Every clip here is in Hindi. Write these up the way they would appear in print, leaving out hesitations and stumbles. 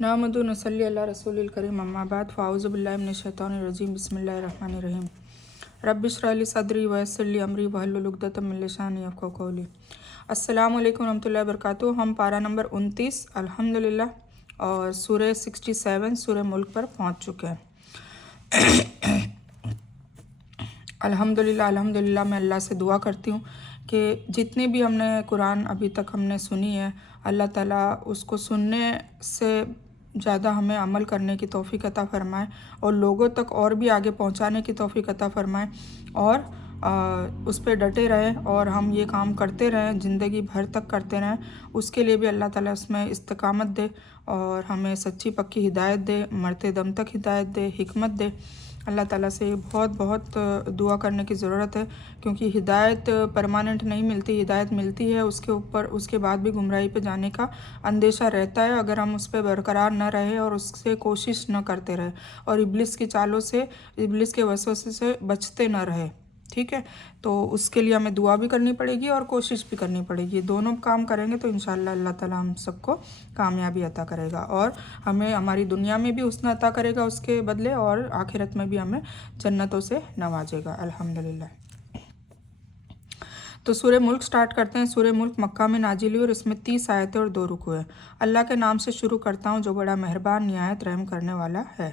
नामदु नसल्ली अला रसूलिल करीम अम्मा बाद फ़ाऊज़ु बिल्लाहि मिनश शैतानिर रजीम बिस्मिल्लाहिर रहमानिर रहीम रब्बि इश्रह ली सदरी व यस्सिर ली अमरी वहलुल उक़दतम मिन लिसानी यफ़क़हू क़ौली। अस्सलामु अलैकुम रहमतुल्लाहि व बरकातुहू। हम पारा नंबर 29 अल्हम्दुलिल्लाह और सूरह 67 सूरह मुल्क पर पहुँच चुके हैं। अल्हम्दुलिल्लाह मैं अल्लाह से दुआ करती हूँ कि जितनी भी हमने कुरान अभी तक हमने सुनी है, अल्लाह ताला उसको सुनने से ज़्यादा हमें अमल करने की तौफ़ीक़ अता फ़रमाए और लोगों तक और भी आगे पहुँचाने की तौफ़ीक़ अता फ़रमाए और उस पर डटे रहें और हम ये काम करते रहें, ज़िंदगी भर तक करते रहें। उसके लिए भी अल्लाह ताला उसमें इस्तिक़ामत दे और हमें सच्ची पक्की हिदायत दे, मरते दम तक हिदायत दे, हिकमत दे। अल्लाह ताला से बहुत बहुत दुआ करने की ज़रूरत है, क्योंकि हिदायत परमानेंट नहीं मिलती, हिदायत मिलती है उसके ऊपर उसके बाद भी गुमराही पे जाने का अंदेशा रहता है अगर हम उस पर बरकरार न रहे और उससे कोशिश न करते रहे और इब्लिस की चालों से, इब्लिस के वसवसे से बचते न रहे। ठीक है, तो उसके लिए हमें दुआ भी करनी पड़ेगी और कोशिश भी करनी पड़ेगी। दोनों काम करेंगे तो इंशाअल्लाह अल्लाह ताला हम सबको कामयाबी अता करेगा और हमें हमारी दुनिया में भी हुस्न अता करेगा उसके बदले और आखिरत में भी हमें जन्नतों से नवाजेगा। अल्हम्दुलिल्लाह। तो सूरह मुल्क स्टार्ट करते हैं। सूरह मुल्क मक्का में नाजिल हुई और इसमें 30 आयतें और 2 रुकू है। अल्लाह के नाम से शुरू करता हूँ जो बड़ा मेहरबान निहायत रहम करने वाला है।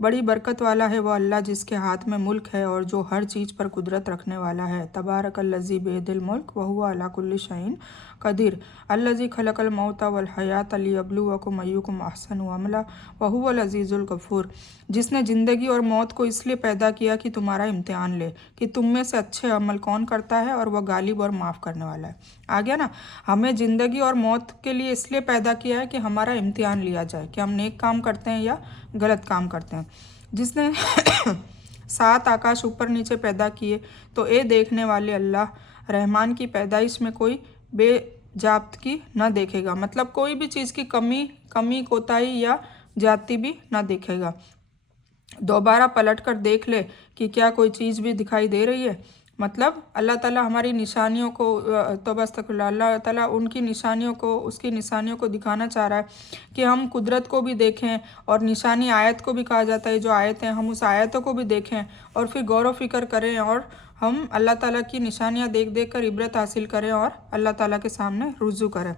बड़ी बरकत वाला है वह अल्लाह जिसके हाथ में मुल्क है और जो हर चीज़ पर कुदरत रखने वाला है। तबारकल्लज़ी बियदिल मुल्क व हुवा अला कुल्लि शैइन कदीर अल्लज़ी खलक़ल मौत वल हयात लियब्लुवकुम अय्युकुम अहसनु अमला व हुवल अज़ीज़ुल गफ़ूर। जिसने ज़िंदगी और मौत को इसलिए पैदा किया कि तुम्हारा इम्तिहान ले कि तुम में से अच्छे अमल कौन करता है और वह गालिब और माफ़ करने वाला है। आ गया ना। हमें ज़िंदगी और मौत के लिए इसलिए पैदा किया है कि हमारा इम्तिहान लिया जाए कि हम नेक काम करते हैं या गलत काम करते हैं। जिसने 7 आकाश ऊपर नीचे पैदा किए तो ए देखने वाले अल्लाह रहमान की पैदाइश में कोई बेजाब्तगी न देखेगा, मतलब कोई भी चीज़ की कमी कोताही या जाती भी न देखेगा। दोबारा पलट कर देख ले कि क्या कोई चीज़ भी दिखाई दे रही है। मतलब अल्लाह ताला हमारी निशानियों को अल्लाह ताला उनकी निशानियों को, उसकी निशानियों को दिखाना चाह रहा है कि हम कुदरत को भी देखें और निशानी आयत को भी कहा जाता है, जो आयत हैं हम उस आयतों को भी देखें और फिर गौर व फिक्र करें और हम अल्लाह ताला की निशानियाँ देख देख कर इबरत हासिल करें और अल्लाह ताला के सामने रुजू करें।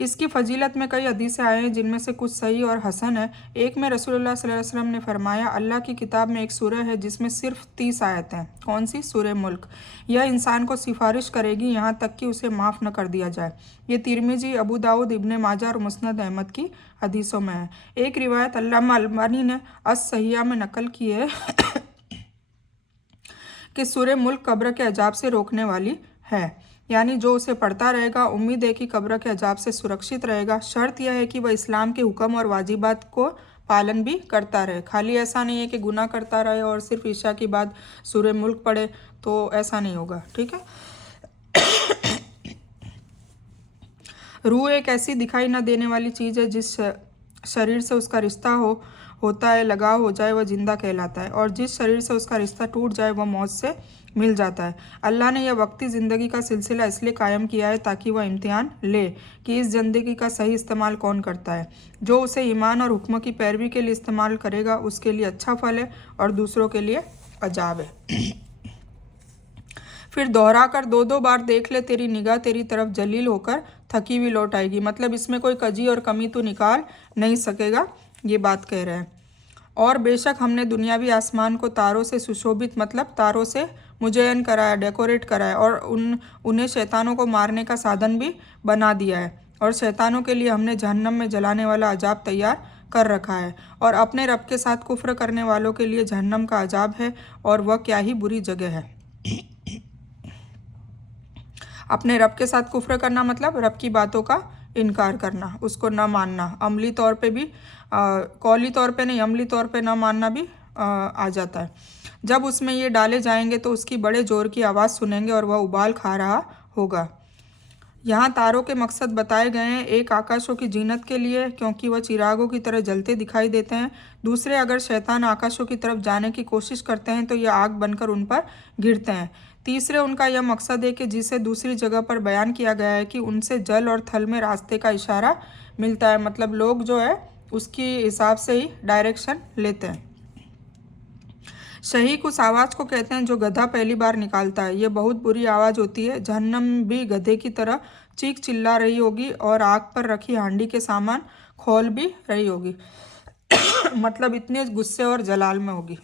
इसकी फजीलत में कई हदीसें आए हैं जिनमें से कुछ सही और हसन है। एक में रसूलुल्लाह सल्लल्लाहु अलैहि वसल्लम ने फरमाया, अल्लाह की किताब में एक सूरह है जिसमें सिर्फ 30 आयत हैं। कौन सी? सूरह मुल्क। यह इंसान को सिफारिश करेगी यहाँ तक कि उसे माफ़ न कर दिया जाए। ये तिरमिजी, अबू दाऊद, इब्ने माजा और मुस्नद अहमद की हदीसों में है। एक रिवायत अल्लामा अलबानी ने अस-सहिहा में नकल की है कि सूरह मुल्क कब्र के अजाब से रोकने वाली है, यानी जो उसे पढ़ता रहेगा उम्मीद है कि कब्र के अजाब से सुरक्षित रहेगा। शर्त यह है कि वह इस्लाम के हुक्म और वाजिबात को पालन भी करता रहे। खाली ऐसा नहीं है कि गुनाह करता रहे और सिर्फ ईशा के बाद सूरह मुल्क पढ़े, तो ऐसा नहीं होगा। ठीक है। रूह एक ऐसी दिखाई न देने वाली चीज़ है जिस शरीर से उसका रिश्ता होता है, लगाव हो जाए, वह जिंदा कहलाता है और जिस शरीर से उसका रिश्ता टूट जाए वह मौत से मिल जाता है। अल्लाह ने यह वक्ती ज़िंदगी का सिलसिला इसलिए कायम किया है ताकि वह इम्तिहान ले कि इस ज़िंदगी का सही इस्तेमाल कौन करता है। जो उसे ईमान और हुक्म की पैरवी के लिए इस्तेमाल करेगा उसके लिए अच्छा फल है और दूसरों के लिए अजाब है। फिर दोहरा कर 2-2 बार देख ले, तेरी निगाह तेरी तरफ जलील होकर थकी हुई लौट आएगी। मतलब इसमें कोई कजी और कमी तो निकाल नहीं सकेगा, ये बात कह रहे हैं। और बेशक हमने दुनियावी आसमान को तारों से सुशोभित, मतलब तारों से मुजयन कराया, डेकोरेट कराया और उन्हें शैतानों को मारने का साधन भी बना दिया है। और शैतानों के लिए हमने जहन्नम में जलाने वाला अजाब तैयार कर रखा है और अपने रब के साथ कुफ्र करने वालों के लिए जहन्नम का अजाब है और वह क्या ही बुरी जगह है। अपने रब के साथ कुफ्र करना मतलब रब की बातों का इनकार करना, उसको न मानना। अमली तौर पे भी, कौली तौर पे नहीं, अमली तौर पे न मानना भी आ जाता है। जब उसमें ये डाले जाएंगे तो उसकी बड़े ज़ोर की आवाज़ सुनेंगे और वह उबाल खा रहा होगा। यहाँ तारों के मकसद बताए गए हैं। एक, आकाशों की जीनत के लिए क्योंकि वह चिरागों की तरह जलते दिखाई देते हैं। दूसरे, अगर शैतान आकाशों की तरफ जाने की कोशिश करते हैं तो ये आग बनकर उन पर गिरते हैं। तीसरे, उनका यह मकसद है कि जिसे दूसरी जगह पर बयान किया गया है कि उनसे जल और थल में रास्ते का इशारा मिलता है। मतलब लोग जो है उसकी हिसाब से ही डायरेक्शन लेते हैं। शहीक उस आवाज़ को कहते हैं जो गधा पहली बार निकालता है। ये बहुत बुरी आवाज़ होती है। जहन्नम भी गधे की तरह चीख चिल्ला रही होगी और आग पर रखी हांडी के सामान खोल भी रही होगी। मतलब इतने गुस्से और जलाल में होगी,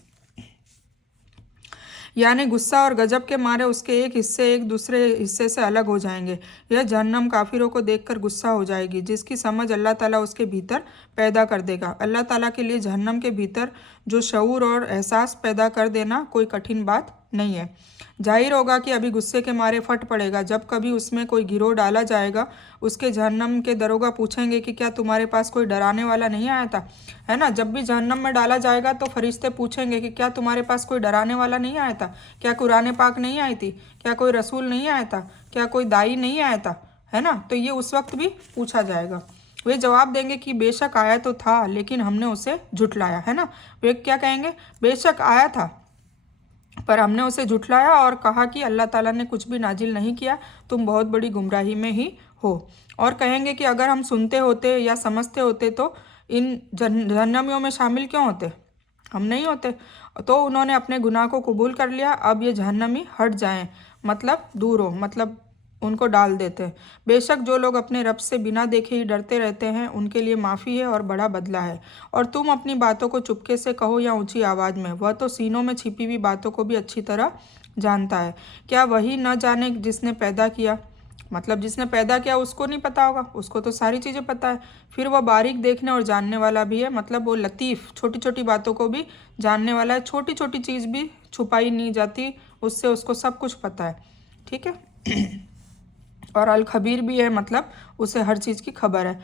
यानी गुस्सा और गजब के मारे उसके एक हिस्से एक दूसरे हिस्से से अलग हो जाएंगे। यह जहन्नम काफिरों को देखकर गुस्सा हो जाएगी, जिसकी समझ अल्लाह ताला उसके भीतर पैदा कर देगा। अल्लाह ताला के लिए जहन्नम के भीतर जो शऊर और एहसास पैदा कर देना कोई कठिन बात नहीं है। जाहिर होगा कि अभी गुस्से के मारे फट पड़ेगा। जब कभी उसमें कोई गिरोह डाला जाएगा, उसके जहन्नम के दरोगा पूछेंगे कि क्या तुम्हारे पास कोई डराने वाला नहीं आया था, है ना। जब भी जहन्नम में डाला जाएगा तो फरिश्ते पूछेंगे कि क्या तुम्हारे पास कोई डराने वाला नहीं आया था, क्या कुरान पाक नहीं आई थी, क्या कोई रसूल नहीं आया था, क्या कोई दाई नहीं आया था, है ना। तो ये उस वक्त भी पूछा जाएगा। वे जवाब देंगे कि बेशक आया तो था, लेकिन हमने उसे झुठलाया, है ना। वे क्या कहेंगे, बेशक आया था पर हमने उसे झुठलाया और कहा कि अल्लाह ताला ने कुछ भी नाजिल नहीं किया, तुम बहुत बड़ी गुमराही में ही हो। और कहेंगे कि अगर हम सुनते होते या समझते होते तो इन जहन्नमियों में शामिल क्यों होते, हम नहीं होते। तो उन्होंने अपने गुनाह को कबूल कर लिया। अब ये जहन्नमी हट जाएं, मतलब दूर हो, मतलब उनको डाल देते हैं। बेशक जो लोग अपने रब से बिना देखे ही डरते रहते हैं, उनके लिए माफ़ी है और बड़ा बदला है। और तुम अपनी बातों को चुपके से कहो या ऊंची आवाज़ में, वह तो सीनों में छिपी हुई बातों को भी अच्छी तरह जानता है। क्या वही न जाने जिसने पैदा किया, मतलब जिसने पैदा किया उसको नहीं पता होगा, उसको तो सारी चीज़ें पता है। फिर वह बारीक देखने और जानने वाला भी है, मतलब वो लतीफ़, छोटी छोटी बातों को भी जानने वाला है। छोटी छोटी चीज़ भी छुपाई नहीं जाती उससे, उसको सब कुछ पता है, ठीक है। और अल खबीर भी है, मतलब उसे हर चीज़ की खबर है।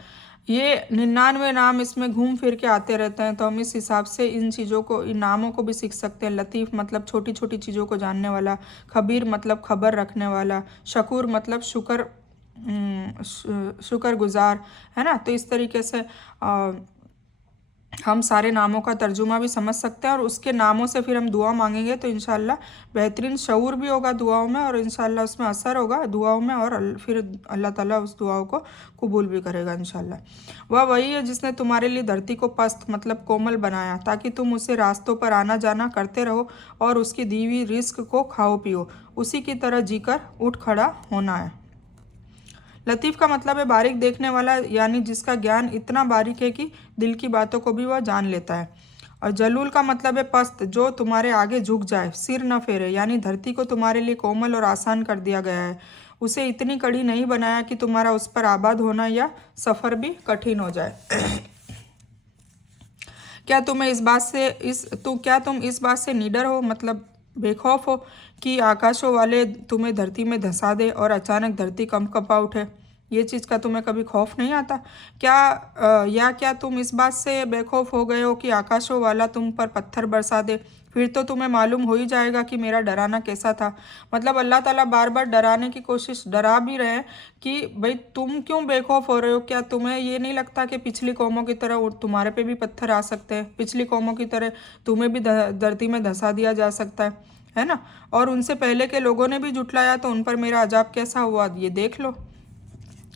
ये 99 नाम इसमें घूम फिर के आते रहते हैं, तो हम इस हिसाब से इन चीज़ों को, इन नामों को भी सीख सकते हैं। लतीफ़ मतलब छोटी छोटी चीज़ों को जानने वाला, खबीर मतलब खबर रखने वाला, शकूर मतलब शुक्र गुज़ार, है ना। तो इस तरीके से हम सारे नामों का तर्जुमा भी समझ सकते हैं और उसके नामों से फिर हम दुआ मांगेंगे तो इंशाल्लाह बेहतरीन शऊर भी होगा दुआओं में, और इंशाल्लाह उसमें असर होगा दुआओं में, और फिर अल्लाह ताला उस दुआओं को कबूल भी करेगा इंशाल्लाह। वह वही है जिसने तुम्हारे लिए धरती को पस्त मतलब कोमल बनाया, ताकि तुम उसे रास्तों पर आना जाना करते रहो और उसकी दी हुई रिस्क को खाओ पियो। उसी की तरह जीकर उठ खड़ा होना है। लतीफ़ का मतलब है बारीक देखने वाला, यानी जिसका ज्ञान इतना बारीक है कि दिल की बातों को भी वह जान लेता है। और जलूल का मतलब है पस्त, जो तुम्हारे आगे झुक जाए, सिर न फेरे, यानी धरती को तुम्हारे लिए कोमल और आसान कर दिया गया है। उसे इतनी कड़ी नहीं बनाया कि तुम्हारा उस पर आबाद होना या सफ़र भी कठिन हो जाए। क्या तुम इस बात से निडर हो, मतलब बेखौफ हो कि आकाशों वाले तुम्हें धरती में धंसा दे और अचानक धरती कंपा उठे। ये चीज़ का तुम्हें कभी खौफ नहीं आता क्या तुम इस बात से बेखौफ हो गए हो कि आकाशों वाला तुम पर पत्थर बरसा दे, फिर तो तुम्हें मालूम हो ही जाएगा कि मेरा डराना कैसा था। मतलब अल्लाह ताला बार बार डराने की कोशिश, डरा भी रहे हैं कि भाई तुम क्यों बेखौफ हो रहे हो। क्या तुम्हें ये नहीं लगता कि पिछली कौमों की तरह तुम्हारे पे भी पत्थर आ सकते हैं, पिछली कौमों की तरह तुम्हें भी धरती में धंसा दिया जा सकता है ना। और उनसे पहले के लोगों ने भी जुटलाया तो उन पर मेरा अजाब कैसा हुआ, ये देख लो।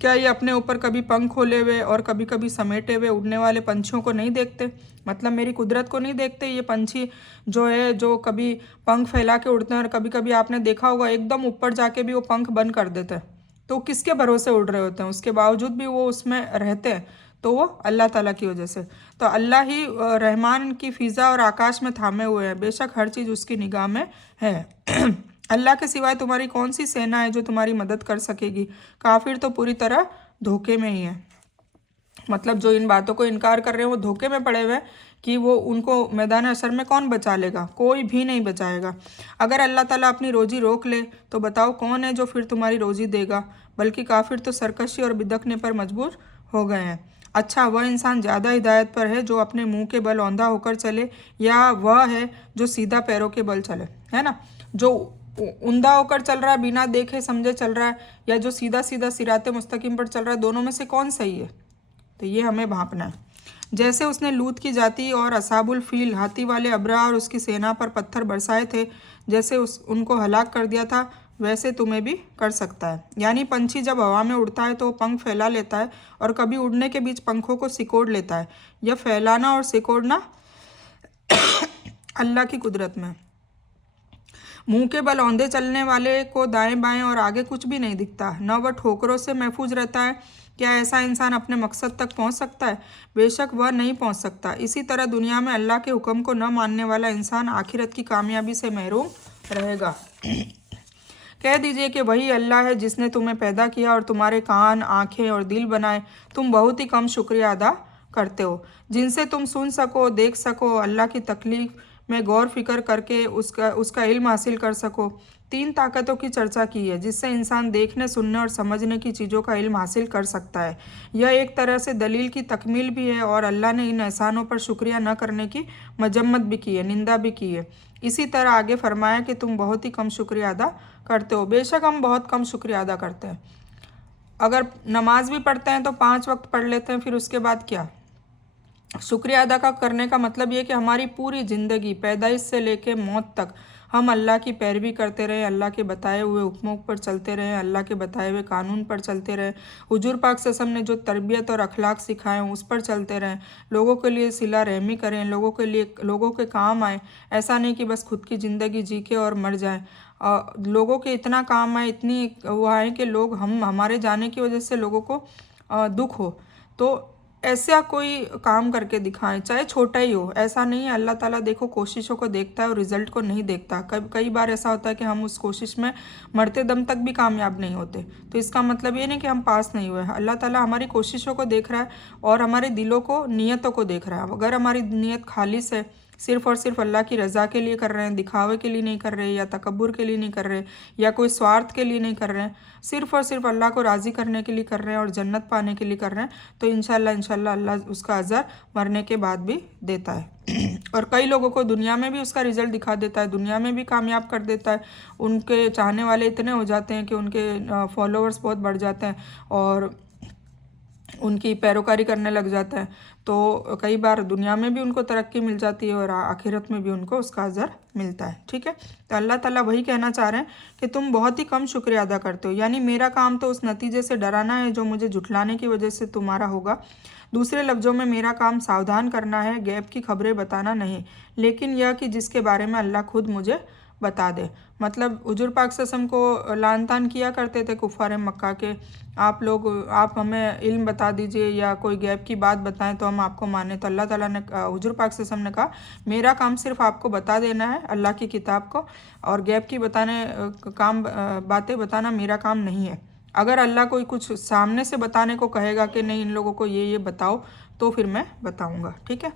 क्या ये अपने ऊपर कभी पंख खोले हुए और कभी कभी समेटे हुए उड़ने वाले पंछियों को नहीं देखते, मतलब मेरी कुदरत को नहीं देखते। ये पंछी जो है, जो कभी पंख फैला के उड़ते हैं और कभी कभी आपने देखा होगा एकदम ऊपर जाके भी वो पंख बंद कर देते हैं, तो किसके भरोसे उड़ रहे होते हैं, उसके बावजूद भी वो उसमें रहते हैं, तो वो अल्लाह ताला की वजह से। तो अल्लाह ही रहमान की फ़िज़ा और आकाश में थामे हुए हैं, बेशक हर चीज़ उसकी निगाह में है। अल्लाह के सिवाय तुम्हारी कौन सी सेना है जो तुम्हारी मदद कर सकेगी। काफिर तो पूरी तरह धोखे में ही है, मतलब जो इन बातों को इनकार कर रहे हैं वो धोखे में पड़े हुए हैं कि वो उनको मैदान असर में कौन बचा लेगा, कोई भी नहीं बचाएगा। अगर अल्लाह ताला अपनी रोजी रोक ले तो बताओ कौन है जो फिर तुम्हारी रोजी देगा। बल्कि काफिर तो सरकशी और बिदकने पर मजबूर हो गए हैं। अच्छा, वह इंसान ज़्यादा हिदायत पर है जो अपने मुंह के बल औंधा होकर चले, या वह है जो सीधा पैरों के बल चले, है ना। जो ऊंधा होकर चल रहा है, बिना देखे समझे चल रहा है, या जो सीधा सीधा सिराते मुस्तकीम पर चल रहा है, दोनों में से कौन सही है, तो ये हमें भांपना है। जैसे उसने लूत की जाति और असाबुल फील हाथी वाले अब्रा और उसकी सेना पर पत्थर बरसाए थे, जैसे उनको हलाक कर दिया था, वैसे तुम्हें भी कर सकता है। यानी पंछी जब हवा में उड़ता है तो वो पंख फैला लेता है और कभी उड़ने के बीच पंखों को सिकोड़ लेता है। यह फैलाना और सिकोड़ना अल्लाह की कुदरत में। मुंह के बल औंधे चलने वाले को दाएं बाएं और आगे कुछ भी नहीं दिखता, न वह ठोकरों से महफूज रहता है। क्या ऐसा इंसान अपने मकसद तक पहुंच सकता है? बेशक वह नहीं पहुंच सकता। इसी तरह दुनिया में अल्लाह के हुक्म को न मानने वाला इंसान आखिरत की कामयाबी से महरूम रहेगा। कह दीजिए कि वही अल्लाह है जिसने तुम्हें पैदा किया और तुम्हारे कान, आंखें और दिल बनाए। तुम बहुत ही कम शुक्रिया अदा करते हो। जिनसे तुम सुन सको, देख सको, अल्लाह की तकलीफ में गौर फिक्र करके उसका इल्म हासिल कर सको। 3 ताकतों की चर्चा की है जिससे इंसान देखने, सुनने और समझने की चीज़ों का इल्म हासिल कर सकता है। यह एक तरह से दलील की तकमील भी है और अल्लाह ने इन एहसानों पर शुक्रिया न करने की मजम्मत भी की है, निंदा भी की है। इसी तरह आगे फरमाया कि तुम बहुत ही कम शुक्रिया अदा करते हो। बेशक हम बहुत कम शुक्रिया अदा करते हैं। अगर नमाज भी पढ़ते हैं तो 5 वक्त पढ़ लेते हैं, फिर उसके बाद क्या? शुक्रिया अदा करने का मतलब ये कि हमारी पूरी ज़िंदगी पैदाइश से लेकर मौत तक हम अल्लाह की पैरवी करते रहें, अल्लाह के बताए हुए हुक्मों पर चलते रहें, अल्लाह के बताए हुए कानून पर चलते रहें, हुजूर पाक सल्लल्लाहु अलैहि वसल्लम ने जो तरबियत और अखलाक सिखाए हैं उस पर चलते रहें, लोगों के लिए सिला रहमी करें, लोगों के काम आए। ऐसा नहीं कि बस खुद की ज़िंदगी जी के और मर जाएं। लोगों के इतना काम आए, इतनी वो आए कि लोग हमारे जाने की वजह से लोगों को दुख हो, तो ऐसा कोई काम करके दिखाएं, चाहे छोटा ही हो। ऐसा नहीं है, अल्लाह ताला देखो कोशिशों को देखता है और रिजल्ट को नहीं देखता। कई बार ऐसा होता है कि हम उस कोशिश में मरते दम तक भी कामयाब नहीं होते, तो इसका मतलब ये नहीं कि हम पास नहीं हुए। अल्लाह ताला हमारी कोशिशों को देख रहा है और हमारे दिलों को, नियतों को देख रहा है। अगर हमारी नियत खालिस है, सिर्फ़ और सिर्फ अल्लाह की रज़ा के लिए कर रहे हैं, दिखावे के लिए नहीं कर रहे, या तकब्बुर के लिए नहीं कर रहे, या कोई स्वार्थ के लिए नहीं कर रहे हैं, सिर्फ़ और सिर्फ अल्लाह को राज़ी करने के लिए कर रहे हैं और जन्नत पाने के लिए कर रहे हैं, तो इंशाल्लाह अल्लाह उसका अज़र मरने के बाद भी देता है। और कई लोगों को दुनिया में भी उसका रिज़ल्ट दिखा देता है, दुनिया में भी कामयाब कर देता है। उनके चाहने वाले इतने हो जाते हैं कि उनके फॉलोअर्स बहुत बढ़ जाते हैं और उनकी पैरोकारी करने लग जाता है। तो कई बार दुनिया में भी उनको तरक्की मिल जाती है और आखिरत में भी उनको उसका अज़र मिलता है। ठीक है, तो अल्लाह ताला वही कहना चाह रहे हैं कि तुम बहुत ही कम शुक्रिया अदा करते हो। यानी मेरा काम तो उस नतीजे से डराना है जो मुझे झुठलाने की वजह से तुम्हारा होगा। दूसरे लफ्ज़ों में मेरा काम सावधान करना है, गैब की खबरें बताना नहीं, लेकिन यह कि जिसके बारे में अल्लाह खुद मुझे बता दे। मतलब हुजूर पाक सल्लल्लाहु अलैहि वसल्लम को लान तान किया करते थे कुफ़ार मक्का के, आप हमें इल्म बता दीजिए या कोई गैब की बात बताएं तो हम आपको माने। तो अल्लाह ताला ने, हुजूर पाक सल्लल्लाहु अलैहि वसल्लम ने कहा मेरा काम सिर्फ आपको बता देना है अल्लाह की किताब को, और गैब की बातें बताना मेरा काम नहीं है। अगर अल्लाह कोई कुछ सामने से बताने को कहेगा कि नहीं इन लोगों को ये बताओ, तो फिर मैं बताऊँगा। ठीक है,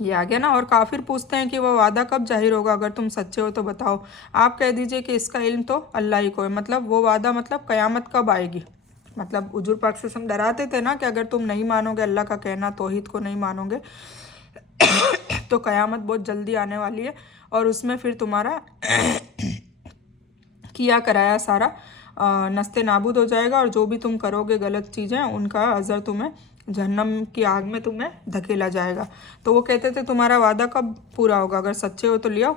ये आ गया ना। और काफिर पूछते हैं कि वह वादा कब जाहिर होगा, अगर तुम सच्चे हो तो बताओ। आप कह दीजिए कि इसका इल्म तो अल्लाह ही को है। मतलब वो वादा, मतलब क़यामत कब आएगी। मतलब हुजूर पाक सल्लल्लाहु अलैहि वसल्लम डराते थे ना कि अगर तुम नहीं मानोगे अल्लाह का कहना, तौहीद को नहीं मानोगे तो क़यामत बहुत जल्दी आने वाली है और उसमें फिर तुम्हारा किया कराया सारा नस्ते नाबूद हो जाएगा और जो भी तुम करोगे गलत चीज़ें उनका अज़र तुम्हें जहन्नम की आग में तुम्हें धकेला जाएगा। तो वो कहते थे तुम्हारा वादा कब पूरा होगा, अगर सच्चे हो तो ले आओ।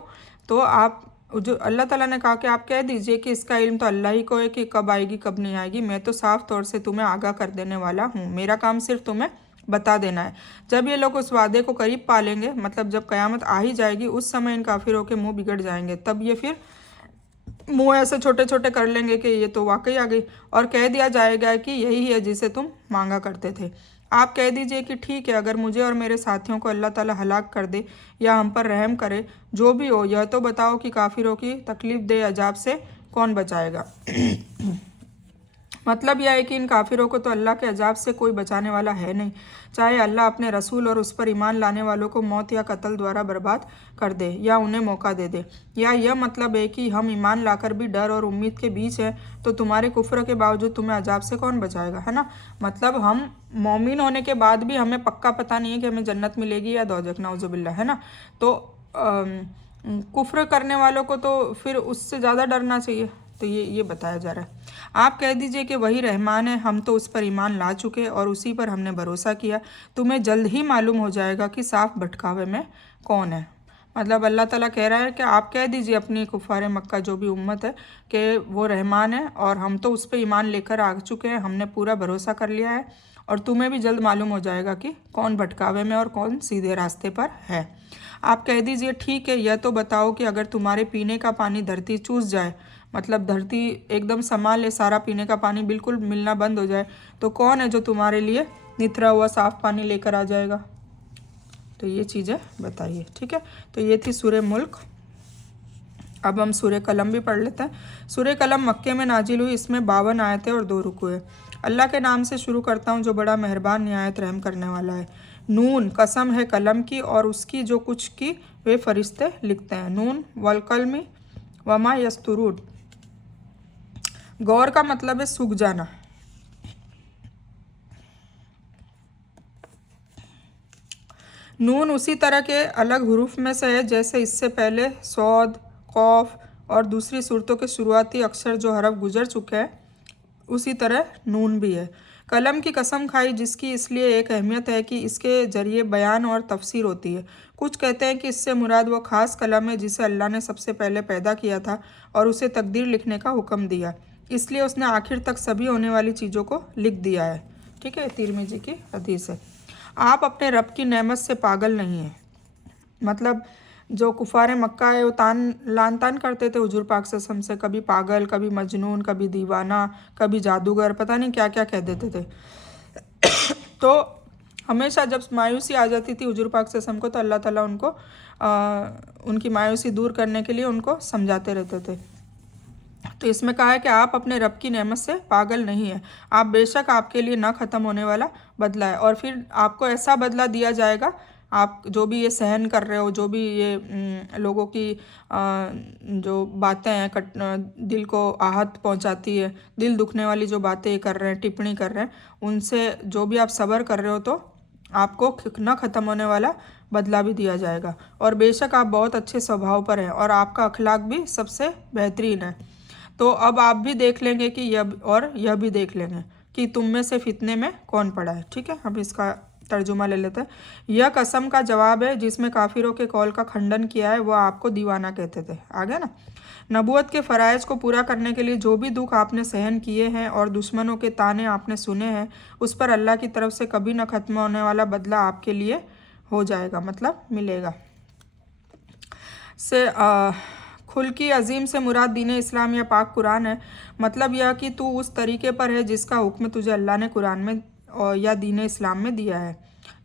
तो आप जो अल्लाह ताला ने कहा कि आप कह दीजिए कि इसका इल्म तो अल्लाह ही को है कि कब आएगी कब नहीं आएगी। मैं तो साफ तौर से तुम्हें आगाह कर देने वाला हूँ, मेरा काम सिर्फ तुम्हें बता देना है। जब ये लोग उस वादे को करीब पा लेंगे, मतलब जब क़यामत आ ही जाएगी, उस समय इन काफिरों के मुँह बिगड़ जाएंगे। तब ये फिर मुँह ऐसे छोटे छोटे कर लेंगे कि ये तो वाकई आ गई, और कह दिया जाएगा कि यही है जिसे तुम मांगा करते थे। आप कह दीजिए कि ठीक है, अगर मुझे और मेरे साथियों को अल्लाह ताला हलाक कर दे या हम पर रहम करे, जो भी हो, यह तो बताओ कि काफिरों की तकलीफ दे अजाब से कौन बचाएगा। मतलब यह है कि इन काफिरों को तो अल्लाह के अजाब से कोई बचाने वाला है नहीं, चाहे अल्लाह अपने रसूल और उस पर ईमान लाने वालों को मौत या कत्ल द्वारा बर्बाद कर दे या उन्हें मौका दे दे। या यह मतलब है कि हम ईमान लाकर भी डर और उम्मीद के बीच हैं, तो तुम्हारे कुफ्र के बावजूद तुम्हें अजाब से कौन बचाएगा, है ना। मतलब हम मोमिन होने के बाद भी हमें पक्का पता नहीं है कि हमें जन्नत मिलेगी या दोज़ख, नाउज़ुबिल्लाह, है ना। तो कुफ्र करने वालों को तो फिर उससे ज़्यादा डरना चाहिए। तो ये बताया जा रहा है। आप कह दीजिए कि वही रहमान है, हम तो उस पर ईमान ला चुके और उसी पर हमने भरोसा किया। तुम्हें जल्द ही मालूम हो जाएगा कि साफ भटकावे में कौन है। मतलब अल्लाह ताला कह रहा है कि आप कह दीजिए अपनी कुफ़ार मक्का जो भी उम्मत है कि वो रहमान है और हम तो उस पर ईमान लेकर आ चुके हैं, हमने पूरा भरोसा कर लिया है और तुम्हें भी जल्द मालूम हो जाएगा कि कौन भटकावे में और कौन सीधे रास्ते पर है। आप कह दीजिए ठीक है, यह तो बताओ कि अगर तुम्हारे पीने का पानी धरती चूस जाए, मतलब धरती एकदम संभाल ले, सारा पीने का पानी बिल्कुल मिलना बंद हो जाए, तो कौन है जो तुम्हारे लिए निथरा हुआ साफ पानी लेकर आ जाएगा। तो ये चीज़ें बताइए। ठीक है, तो ये थी सूरह मुल्क। अब हम सूरह कलम भी पढ़ लेते हैं। सूरह कलम मक्के में नाजिल हुई, इसमें 52 आयतें और 2 रुकू है। अल्लाह के नाम से शुरू करता हूँ जो बड़ा मेहरबान निहायत रहम करने वाला है। नून, कसम है कलम की और उसकी जो कुछ की वे फरिश्ते लिखते हैं। नून वल कलमी वमा यस्तुरून। गौर का मतलब है सूख जाना। नून उसी तरह के अलग हरूफ में से है जैसे इससे पहले सौद, कौफ और दूसरी सूरतों के शुरुआती अक्षर जो हरफ गुजर चुके हैं, उसी तरह नून भी है। कलम की कसम खाई जिसकी इसलिए एक अहमियत है कि इसके ज़रिए बयान और तफसीर होती है। कुछ कहते हैं कि इससे मुराद वो ख़ास कलम है जिसे अल्लाह ने सबसे पहले पैदा किया था और उसे तकदीर लिखने का हुक्म दिया, इसलिए उसने आखिर तक सभी होने वाली चीज़ों को लिख दिया है। ठीक है, तिरमिज़ी की हदीस है। आप अपने रब की नेमत से पागल नहीं हैं। मतलब जो कुफार मक्का है वो लान तान करते थे हुजूर पाक सल्लल्लाहु अलैहि वसल्लम से, कभी पागल, कभी मजनून, कभी दीवाना, कभी जादूगर, पता नहीं क्या क्या कह देते थे। तो हमेशा जब मायूसी आ जाती थी हुजूर पाक सल्लल्लाहु अलैहि वसल्लम को, तो अल्लाह ताला उनको उनकी मायूसी दूर करने के लिए उनको समझाते रहते थे। तो इसमें कहा है कि आप अपने रब की नेमत से पागल नहीं है, आप बेशक आपके लिए ना ख़त्म होने वाला बदला है और फिर आपको ऐसा बदला दिया जाएगा। आप जो भी ये सहन कर रहे हो, जो भी ये लोगों की जो बातें हैं दिल को आहत पहुंचाती है, दिल दुखने वाली जो बातें कर रहे हैं, टिप्पणी कर रहे हैं, उनसे जो भी आप सब्र कर रहे हो तो आपको न ख़त्म होने वाला बदला भी दिया जाएगा। और बेशक आप बहुत अच्छे स्वभाव पर हैं और आपका अखलाक भी सबसे बेहतरीन है। तो अब आप भी देख लेंगे कि यह भी देख लेंगे कि तुम में से फितने में कौन पड़ा है। ठीक है, हम इसका तर्जुमा ले लेते हैं। यह कसम का जवाब है जिसमें काफिरों के कौल का खंडन किया है, वह आपको दीवाना कहते थे। आगे ना, नबूवत के फ़राइज़ को पूरा करने के लिए जो भी दुख आपने सहन किए हैं और दुश्मनों के ताने आपने सुने हैं, उस पर अल्लाह की तरफ से कभी न ख़त्म होने वाला बदला आपके लिए हो जाएगा, मतलब मिलेगा। से खुल्की अजीम से मुराद दीन इस्लाम या पाक कुरान है। मतलब यह कि तू उस तरीके पर है जिसका हुक्म तुझे अल्लाह ने कुरान में या दीन इस्लाम में दिया है।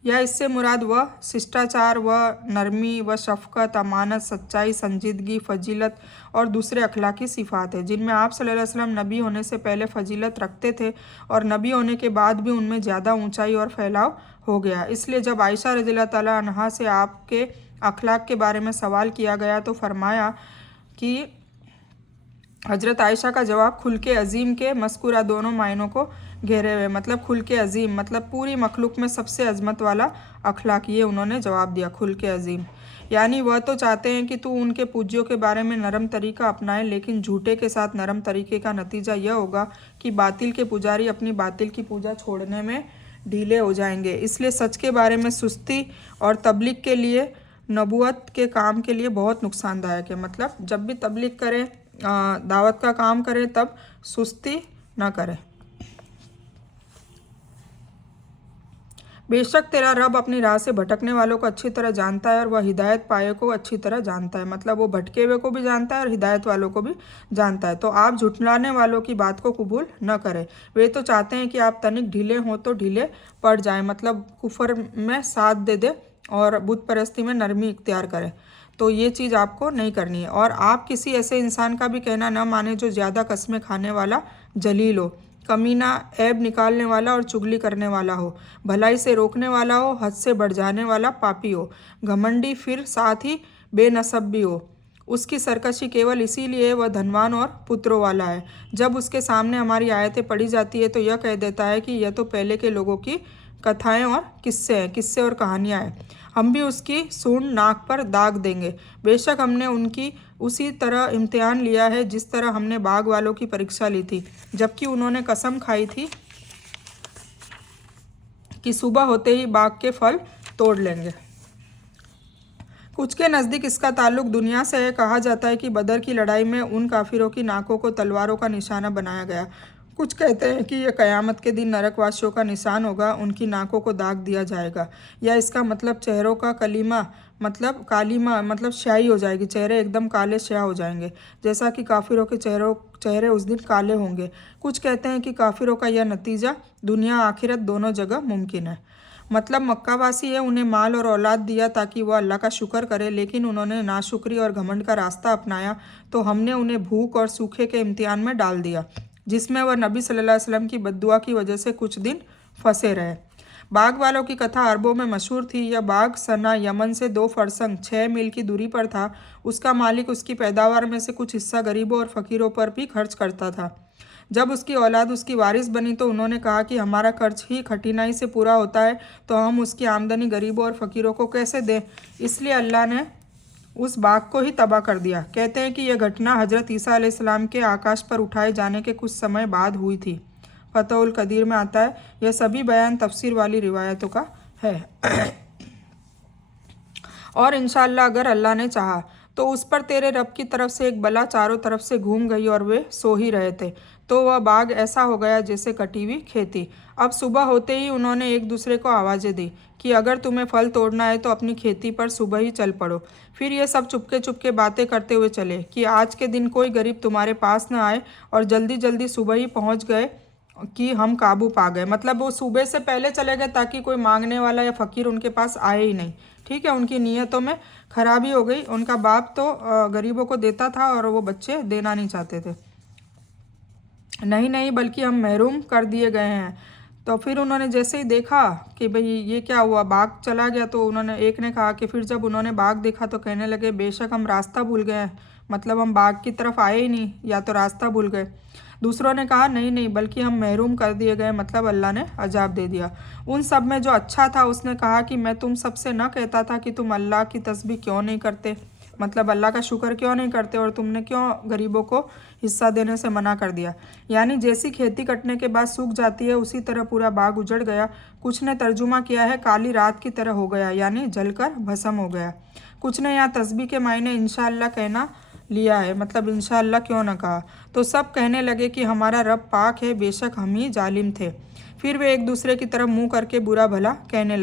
या इससे मुराद वह शिष्टाचार, वह नरमी, व शफ़क़त, अमानत, सच्चाई, संजीदगी, फ़जीलत और दूसरे अखलाकी सिफ़ात है जिनमें आप सल्लल्लाहु अलैहि वसल्लम नबी होने से पहले फ़जीलत रखते थे और नबी होने के बाद भी उनमें ज़्यादा ऊंचाई और फैलाव हो गया। इसलिए जब आयशा रज़ियल्लाहु ताला अन्हा से आपके अखलाक के बारे में सवाल किया गया तो फरमाया कि हज़रत आयशा का जवाब खुल के अजीम के मस्कुरा दोनों मायनों को घेरे हुए, मतलब खुल के अजीम मतलब पूरी मखलूक में सबसे अजमत वाला अखलाक, ये उन्होंने जवाब दिया खुल के अजीम। यानी वह तो चाहते हैं कि तू उनके पूज्यों के बारे में नरम तरीका अपनाए, लेकिन झूठे के साथ नरम तरीके का नतीजा यह होगा कि बातिल के पुजारी अपनी बातिल की पूजा छोड़ने में ढीले हो जाएंगे। इसलिए सच के बारे में सुस्ती और तबलीग के लिए नबूवत के काम के लिए बहुत नुकसानदायक है। मतलब जब भी तबलीग करें, दावत का काम करें, तब सुस्ती ना करें। बेशक तेरा रब अपनी राह से भटकने वालों को अच्छी तरह जानता है और वह हिदायत पाए को अच्छी तरह जानता है। मतलब वो भटके हुए को भी जानता है और हिदायत वालों को भी जानता है। तो आप झुठलाने वालों की बात को कबूल न करें। वे तो चाहते हैं कि आप तनिक ढीले हों तो ढीले पड़ जाएं, मतलब कुफर में साथ दे दे और बुत परस्ती में नरमी इख्तियार करें। तो ये चीज़ आपको नहीं करनी है। और आप किसी ऐसे इंसान का भी कहना न माने जो ज़्यादा कस्में खाने वाला जलील हो, कमीना, ऐब निकालने वाला और चुगली करने वाला हो, भलाई से रोकने वाला हो, हद से बढ़ जाने वाला पापी हो, घमंडी, फिर साथ ही बेनसब भी हो। उसकी सरकशी केवल इसीलिए वह धनवान और पुत्रों वाला है। जब उसके सामने हमारी आयतें पढ़ी जाती है तो यह कह देता है कि यह तो पहले के लोगों की कथाएं और किस्से हैं, किस्से और कहानियाँ हैं। हम भी उसकी सूंड नाक पर दाग देंगे। बेशक हमने उनकी उसी तरह इम्तिहान लिया है जिस तरह हमने बाग वालों की परीक्षा ली थी, जबकि उन्होंने कसम खाई थी कि सुबह होते ही बाग के फल तोड़ लेंगे। कुछ के नज़दीक इसका ताल्लुक दुनिया से है। कहा जाता है कि बदर की लड़ाई में उन काफिरों की नाकों को तलवारों का निशाना बनाया गया। कुछ कहते हैं कि यह क़यामत के दिन नरकवासियों का निशान होगा, उनकी नाकों को दाग दिया जाएगा। या इसका मतलब चेहरों का कलीमा मतलब कालीमा मतलब स्याही हो जाएगी, चेहरे एकदम काले स्याह हो जाएंगे, जैसा कि काफिरों के चेहरे उस दिन काले होंगे। कुछ कहते हैं कि काफिरों का यह नतीजा दुनिया आखिरत दोनों जगह मुमकिन है। मतलब मक्कावासी है, उन्हें माल और औलाद दिया ताकि वह अल्लाह का शुक्र करे, लेकिन उन्होंने नाशुक्री और घमंड का रास्ता अपनाया तो हमने उन्हें भूख और सूखे के इम्तिहान में डाल दिया, जिसमें वह नबी सल्लल्लाहु अलैहि वसल्लम की बद्दुआ की वजह से कुछ दिन फंसे रहे। बाग वालों की कथा अरबों में मशहूर थी। यह बाग सना यमन से 2 फरसंग 6 मील की दूरी पर था। उसका मालिक उसकी पैदावार में से कुछ हिस्सा गरीबों और फ़कीरों पर भी खर्च करता था। जब उसकी औलाद उसकी वारिस बनी तो उन्होंने कहा कि हमारा खर्च ही कठिनाई से पूरा होता है, तो हम उसकी आमदनी गरीबों और फ़कीरों को कैसे दें। इसलिए अल्लाह ने उस बाग को ही तबाह कर दिया। कहते हैं कि यह घटना हज़रत ईसा अलैहिस्सलाम के आकाश पर उठाए जाने के कुछ समय बाद हुई थी। फतहुल कदीर में आता है। यह सभी बयान तफसीर वाली रिवायतों का है। और इंशाअल्लाह अगर अल्लाह ने चाहा तो उस पर तेरे रब की तरफ से एक बला चारों तरफ से घूम गई और वे सो ही रहे थे, तो वह बाग ऐसा हो गया जैसे कटी हुई खेती। अब सुबह होते ही उन्होंने एक दूसरे को आवाज़ें दी कि अगर तुम्हें फल तोड़ना है तो अपनी खेती पर सुबह ही चल पड़ो। फिर ये सब चुपके चुपके बातें करते हुए चले कि आज के दिन कोई गरीब तुम्हारे पास न आए, और जल्दी जल्दी सुबह ही पहुंच गए कि हम काबू पा गए। मतलब वो सुबह से पहले चले गए ताकि कोई मांगने वाला या फ़कीर उनके पास आए ही नहीं। ठीक है, उनकी नीयतों में खराबी हो गई। उनका बाप तो गरीबों को देता था और वो बच्चे देना नहीं चाहते थे। नहीं नहीं, बल्कि हम महरूम कर दिए गए हैं। तो फिर उन्होंने जैसे ही देखा कि भाई ये क्या हुआ, बाग चला गया, तो उन्होंने एक ने कहा कि फिर जब उन्होंने बाग देखा तो कहने लगे बेशक हम रास्ता भूल गए हैं। मतलब हम बाग की तरफ आए ही नहीं, या तो रास्ता भूल गए। दूसरों ने कहा नहीं नहीं, बल्कि हम महरूम कर दिए गए, मतलब अल्लाह ने अजाब दे दिया। उन सब में जो अच्छा था उसने कहा कि मैं तुम सबसे न कहता था कि तुम अल्लाह की तस्बीह क्यों नहीं करते, मतलब अल्लाह का शुक्र क्यों नहीं करते, और तुमने क्यों गरीबों को हिस्सा देने से मना कर दिया। यानी जैसी खेती कटने के बाद सूख जाती है उसी तरह पूरा बाग उजड़ गया। कुछ ने तर्जुमा किया है काली रात की तरह हो गया, यानी जलकर भस्म हो गया। कुछ ने यहाँ तस्बीह के मायने इंशाअल्लाह कहना लिया है, मतलब इंशाअल्लाह क्यों न कहा। तो सब कहने लगे कि हमारा रब पाक है, बेशक हम ही जालिम थे। फिर वे एक दूसरे की तरफ मुंह करके बुरा भला कहने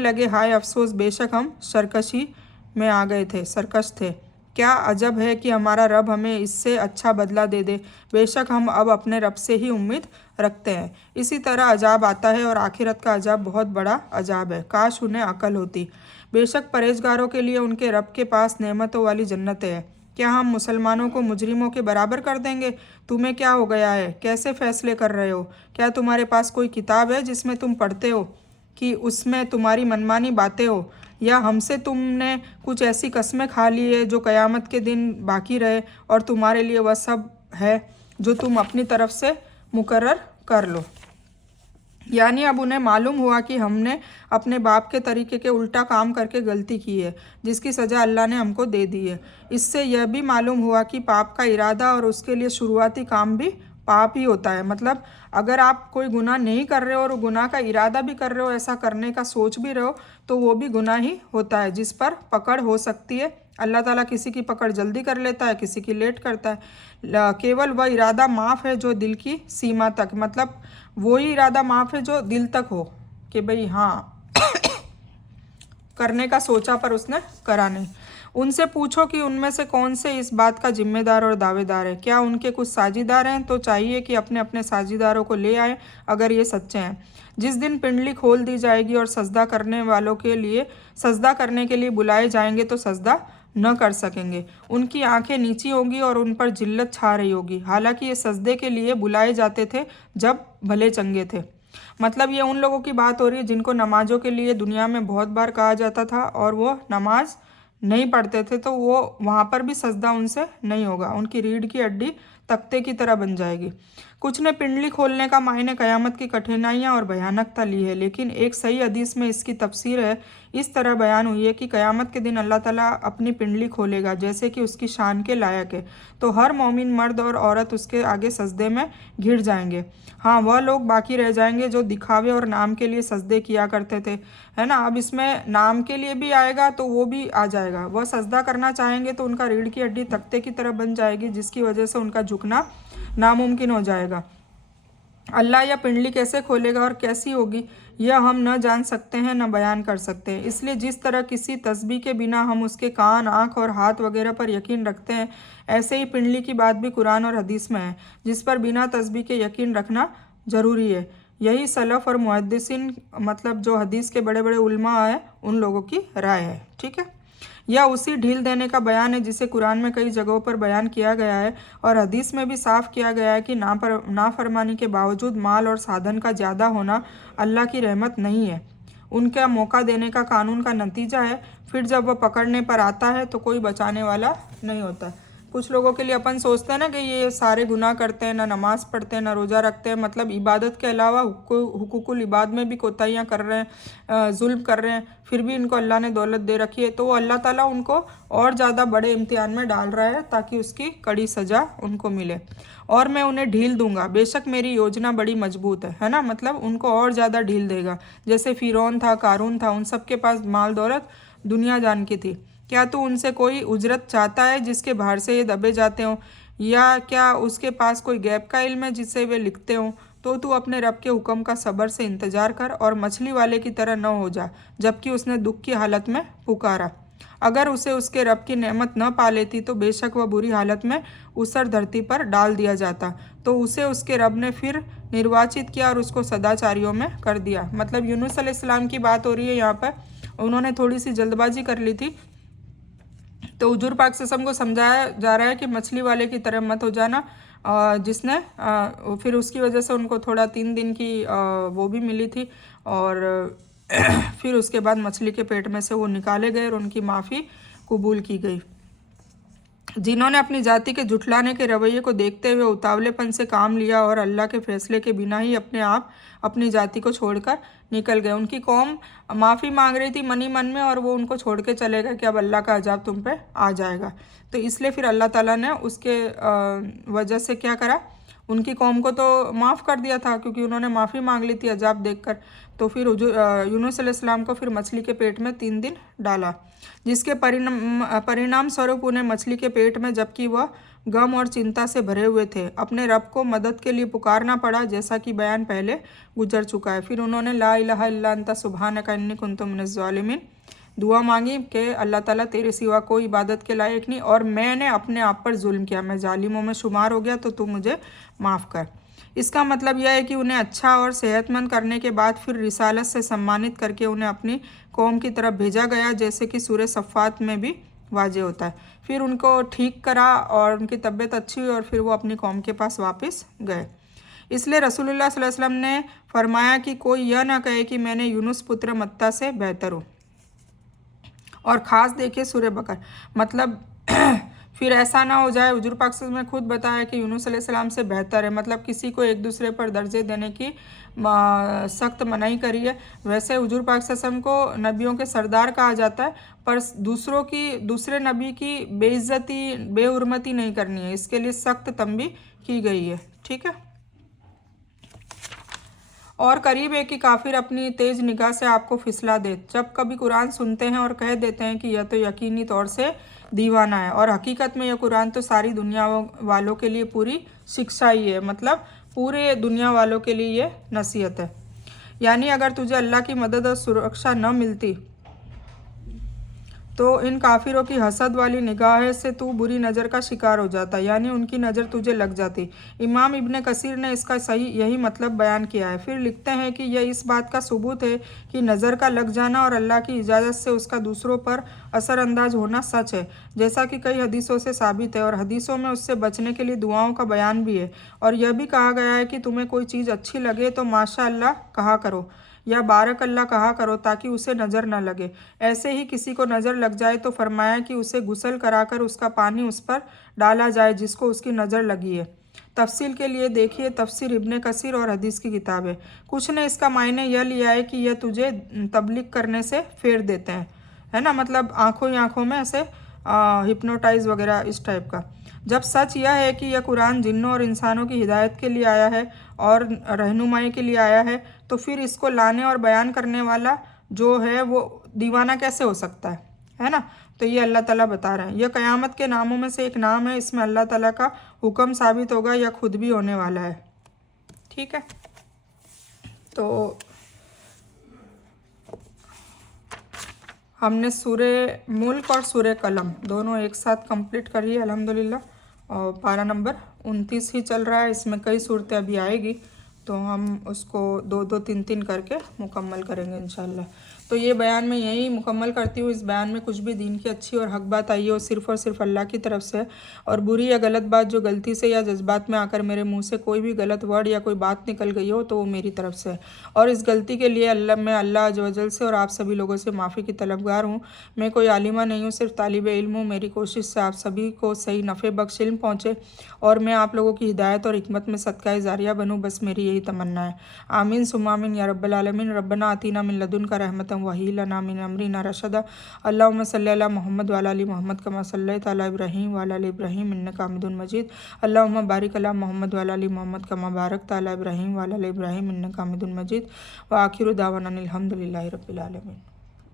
लगे हाय अफसोस, बेशक हम सरकशी में आ गए थे, सरकश थे। क्या अजब है कि हमारा रब हमें इससे अच्छा बदला दे दे। बेशक हम अब अपने रब से ही उम्मीद रखते हैं। इसी तरह अजाब आता है और आखिरत का अजाब बहुत बड़ा अजाब है। काश उन्हें अकल होती। बेशक परहेजगारों के लिए उनके रब के पास नेमतों वाली जन्नतें हैं। क्या हम मुसलमानों को मुजरिमों के बराबर कर देंगे? तुम्हें क्या हो गया है? कैसे फैसले कर रहे हो? क्या तुम्हारे पास कोई किताब है जिसमें तुम पढ़ते हो कि उसमें तुम्हारी मनमानी बातें हो, या हमसे तुमने कुछ ऐसी कस्में खा ली है जो क़यामत के दिन बाकी रहे, और तुम्हारे लिए वह सब है जो तुम अपनी तरफ से मुकर्रर कर लो। यानी अब उन्हें मालूम हुआ कि हमने अपने बाप के तरीके के उल्टा काम करके गलती की है, जिसकी सज़ा अल्लाह ने हमको दे दी है। इससे यह भी मालूम हुआ कि पाप का इरादा और उसके लिए शुरुआती काम भी पाप ही होता है। मतलब अगर आप कोई गुनाह नहीं कर रहे हो और गुनाह का इरादा भी कर रहे हो, ऐसा करने का सोच भी रहे हो, तो वो भी गुनाह ही होता है जिस पर पकड़ हो सकती है। अल्लाह ताला किसी की पकड़ जल्दी कर लेता है, किसी की लेट करता है। केवल वह इरादा माफ़ है जो दिल की सीमा तक, मतलब वही इरादा माफ़ है जो दिल तक हो कि भाई हाँ करने का सोचा पर उसने करा नहीं। उनसे पूछो कि उनमें से कौन से इस बात का जिम्मेदार और दावेदार है। क्या उनके कुछ साझीदार हैं? तो चाहिए कि अपने अपने साझीदारों को ले आए अगर ये सच्चे हैं। जिस दिन पिंडली खोल दी जाएगी और सजदा करने वालों के लिए सजदा करने के लिए बुलाए जाएंगे तो सजदा न कर सकेंगे। उनकी आंखें नीची होंगी और उन पर जिल्लत छा रही होगी। हालांकि ये सजदे के लिए बुलाए जाते थे जब भले चंगे थे। मतलब ये उन लोगों की बात हो रही है जिनको नमाजों के लिए दुनिया में बहुत बार कहा जाता था और वो नमाज नहीं पढ़ते थे, तो वो वहाँ पर भी सजदा उनसे नहीं होगा। उनकी रीढ़ की हड्डी तख्ते की तरह बन जाएगी। कुछ ने पिंडली खोलने का मायने क़यामत की कठिनाइयाँ और भयानकता ली है, लेकिन एक सही हदीस में इसकी तफसीर है इस तरह बयान हुई है कि क़यामत के दिन अल्लाह ताला अपनी पिंडली खोलेगा जैसे कि उसकी शान के लायक है, तो हर मोमिन मर्द और औरत उसके आगे सजदे में घिर जाएंगे। हाँ, वह लोग बाकी रह जाएंगे जो दिखावे और नाम के लिए सजदे किया करते थे, है ना। अब इसमें नाम के लिए भी आएगा तो वो भी आ जाएगा। वह सजदा करना चाहेंगे तो उनका रीढ़ की हड्डी तख्ते की तरह बन जाएगी, जिसकी वजह से उनका झुकना नामुमकिन हो जाएगा। अल्लाह यह पिंडली कैसे खोलेगा और कैसी होगी, यह हम न जान सकते हैं न बयान कर सकते हैं। इसलिए जिस तरह किसी तस्बीह के बिना हम उसके कान, आँख और हाथ वगैरह पर यकीन रखते हैं, ऐसे ही पिंडली की बात भी कुरान और हदीस में है, जिस पर बिना तस्बीह के यकीन रखना ज़रूरी है। यही सलफ़ और मुहद्दिसीन मतलब जो हदीस के बड़े बड़े उलमा हैं उन लोगों की राय है। ठीक है, यह उसी ढील देने का बयान है जिसे कुरान में कई जगहों पर बयान किया गया है और हदीस में भी साफ किया गया है कि नाफरमानी के बावजूद माल और साधन का ज़्यादा होना अल्लाह की रहमत नहीं है, उनका मौका देने का कानून का नतीजा है। फिर जब वह पकड़ने पर आता है तो कोई बचाने वाला नहीं होता। कुछ लोगों के लिए अपन सोचते हैं ना कि ये सारे गुनाह करते हैं, ना नमाज़ पढ़ते हैं, ना रोज़ा रखते हैं, मतलब इबादत के अलावा हुकूकुल इबाद में भी कोताहियाँ कर रहे हैं, जुल्म कर रहे हैं, फिर भी इनको अल्लाह ने दौलत दे रखी है, तो वो अल्लाह ताला उनको और ज़्यादा बड़े इम्तिहान में डाल रहा है ताकि उसकी कड़ी सज़ा उनको मिले। और मैं उन्हें ढील दूंगा, बेशक मेरी योजना बड़ी मजबूत है ना। मतलब उनको और ज़्यादा ढील देगा। जैसे फ़िरौन था, कारून था, उन सब के पास माल दौलत दुनिया जान की थी। क्या तू उनसे कोई उजरत चाहता है जिसके बाहर से ये दबे जाते हों, या क्या उसके पास कोई गैब का इल्म है जिससे वे लिखते हों। तो तू अपने रब के हुक्म का सब्र से इंतज़ार कर और मछली वाले की तरह न हो जा जबकि उसने दुख की हालत में पुकारा। अगर उसे उसके रब की नेमत न पा लेती तो बेशक वह बुरी हालत में ऊसर धरती पर डाल दिया जाता, तो उसे उसके रब ने फिर निर्वाचित किया और उसको सदाचारियों में कर दिया। मतलब यूनुस अलैहिस्सलाम की बात हो रही है यहाँ पर। उन्होंने थोड़ी सी जल्दबाजी कर ली थी, तो हुजूर पाक सल्लल्लाहु अलैहि वसल्लम को समझाया जा रहा है कि मछली वाले की तरह मत हो जाना, जिसने फिर उसकी वजह से उनको थोड़ा 3 दिन की वो भी मिली थी और फिर उसके बाद मछली के पेट में से वो निकाले गए और उनकी माफ़ी कबूल की गई। जिन्होंने अपनी जाति के जुटलाने के रवैये को देखते हुए उतावलेपन से काम लिया और अल्लाह के फैसले के बिना ही अपने आप अपनी जाति को छोड़कर निकल गए। उनकी कौम माफ़ी मांग रही थी मनी मन में और वो उनको छोड़ के चले गए कि अब अल्लाह का अजाब तुम पे आ जाएगा। तो इसलिए फिर अल्लाह ताला ने उसके वजह से क्या करा, उनकी कौम को तो माफ़ कर दिया था क्योंकि उन्होंने माफ़ी मांग ली थी अजाब देखकर। तो फिर यूनुस अलैहिस्सलाम को फिर मछली के पेट में 3 दिन डाला, जिसके परिणाम स्वरूप उन्हें मछली के पेट में, जबकि वह गम और चिंता से भरे हुए थे, अपने रब को मदद के लिए पुकारना पड़ा, जैसा कि बयान पहले गुजर चुका है। फिर उन्होंने ला इलाहा इल्ला अंता सुब्हानका इन्नी कुन्तु मिनज़ ज़ालिमीन दुआ मांगी कि अल्लाह ताला तेरे सिवा कोई इबादत के लायक नहीं और मैंने अपने आप पर जुल्म किया, मैं जालिमों में शुमार हो गया, तो तू मुझे माफ़ कर। इसका मतलब यह है कि उन्हें अच्छा और सेहतमंद करने के बाद फिर रिसालत से सम्मानित करके उन्हें अपनी कौम की तरफ भेजा गया, जैसे कि सूरह सफ़ात में भी वाजे होता है। फिर उनको ठीक करा और उनकी तबीयत अच्छी हुई और फिर वो अपनी कौम के पास वापस गए। इसलिए रसूलुल्लाह सल्लल्लाहु अलैहि वसल्लम ने फरमाया कि कोई यह ना कहे कि मैंने यूनुस पुत्र मत्ता से बेहतर हूँ। और ख़ास देखिए सूरह बकर, मतलब फिर ऐसा ना हो जाए, हुजूर पाक सल्लल्लाहु अलैहि वसल्लम ने खुद बताया कि यूनुस अलैहिस्सलाम से बेहतर है, मतलब किसी को एक दूसरे पर दर्जे देने की सख्त मनाही करी है। वैसे हुजूर पाक सल्लल्लाहु अलैहि वसल्लम को नबियों के सरदार कहा जाता है, पर दूसरे नबी की बेइज्जती बेहुरमती नहीं करनी है, इसके लिए सख्त तंबीह की गई है। ठीक है, और करीब है कि काफिर अपनी तेज निगाह से आपको फिसला दे जब कभी कुरान सुनते हैं और कह देते हैं कि यह तो यकीनी तौर से दीवाना है, और हकीकत में यह कुरान तो सारी दुनिया वालों के लिए पूरी शिक्षा ही है, मतलब पूरे दुनिया वालों के लिए ये नसीहत है। यानी अगर तुझे अल्लाह की मदद और सुरक्षा न मिलती तो इन काफिरों की हसद वाली निगाह से तू बुरी नज़र का शिकार हो जाता, यानी उनकी नज़र तुझे लग जाती। इमाम इब्ने कसीर ने इसका सही यही मतलब बयान किया है। फिर लिखते हैं कि यह इस बात का सबूत है कि नज़र का लग जाना और अल्लाह की इजाज़त से उसका दूसरों पर असरअंदाज होना सच है, जैसा कि कई हदीसों से साबित है, और हदीसों में उससे बचने के लिए दुआओं का बयान भी है। और यह भी कहा गया है कि तुम्हें कोई चीज़ अच्छी लगे तो माशा अल्लाह कहा करो या बारक अल्लाह कहा करो ताकि उसे नज़र न लगे। ऐसे ही किसी को नज़र लग जाए तो फरमाया कि उसे गुस्ल कराकर उसका पानी उस पर डाला जाए जिसको उसकी नज़र लगी है। तफसील के लिए देखिए तफसीर इब्ने कसीर और हदीस की किताब है। कुछ ने इसका मायने यह लिया है कि यह तुझे तबलीग करने से फेर देते हैं, है ना, मतलब आंखों ही आंखों में ऐसे हिप्नोटाइज वगैरह इस टाइप का। जब सच यह है कि यह कुरान जिन्नों और इंसानों की हिदायत के लिए आया है और रहनुमाई के लिए आया है, तो फिर इसको लाने और बयान करने वाला जो है वो दीवाना कैसे हो सकता है ना। तो ये अल्लाह ताला बता रहे हैं। यह क़यामत के नामों में से एक नाम है, इसमें अल्लाह ताला का हुक्म साबित होगा, यह खुद भी होने वाला है। ठीक है, तो हमने सूरे मुल्क और सूरे कलम दोनों एक साथ कंप्लीट करी है अल्हम्दुलिल्लाह। और पारा नंबर 29 ही चल रहा है, इसमें कई सूरतें अभी आएगी, तो हम उसको 2-2, 3-3 करके मुकम्मल करेंगे इंशाल्लाह। तो ये बयान मैं यही मुकम्मल करती हूँ। इस बयान में कुछ भी दीन की अच्छी और हक बात आई है वो सिर्फ़ और सिर्फ अल्लाह की तरफ से है, और बुरी या गलत बात जो गलती से या जज्बात में आकर मेरे मुंह से कोई भी गलत वर्ड या कोई बात निकल गई हो तो वो मेरी तरफ से है, और इस गलती के लिए मैं अल्लाह अज़्ज़ व जल से और आप सभी लोगों से माफ़ी की तलबगार हूँ। मैं कोई आलिमा नहीं हूँ, सिर्फ तालिब इल्म हूँ। मेरी कोशिश से आप सभी को सही नफ़े बख्श इल्म पहुँचे और मैं आप लोगों की हिदायत और हिकमत में सदका जारिया बनूँ, बस मेरी यही तमन्ना है। आमीन सुम्मा आमीन या रब्बल आलमीन। रब्बना आतीना मिन लदुनका रहमतन व हय्यि लना मिन अमरिना रशदा। अल्लाहुम्मा सल्लि अला मुहम्मद व अला आलि मुहम्मद कमा सल्लैता अला इब्राहीम व अला आलि इब्राहीम इन्नका हमीदुम मजीद। अल्लाहुम्मा बारिक अला मुहम्मद व अला आलि मुहम्मद कमा बारकता अला इब्राहीम व अला आलि इब्राहीम इन्नका हमीदुम मजीद। व आखिरु दावाना अनिल हम्दुलिल्लाहि रब्बिल आलमीन।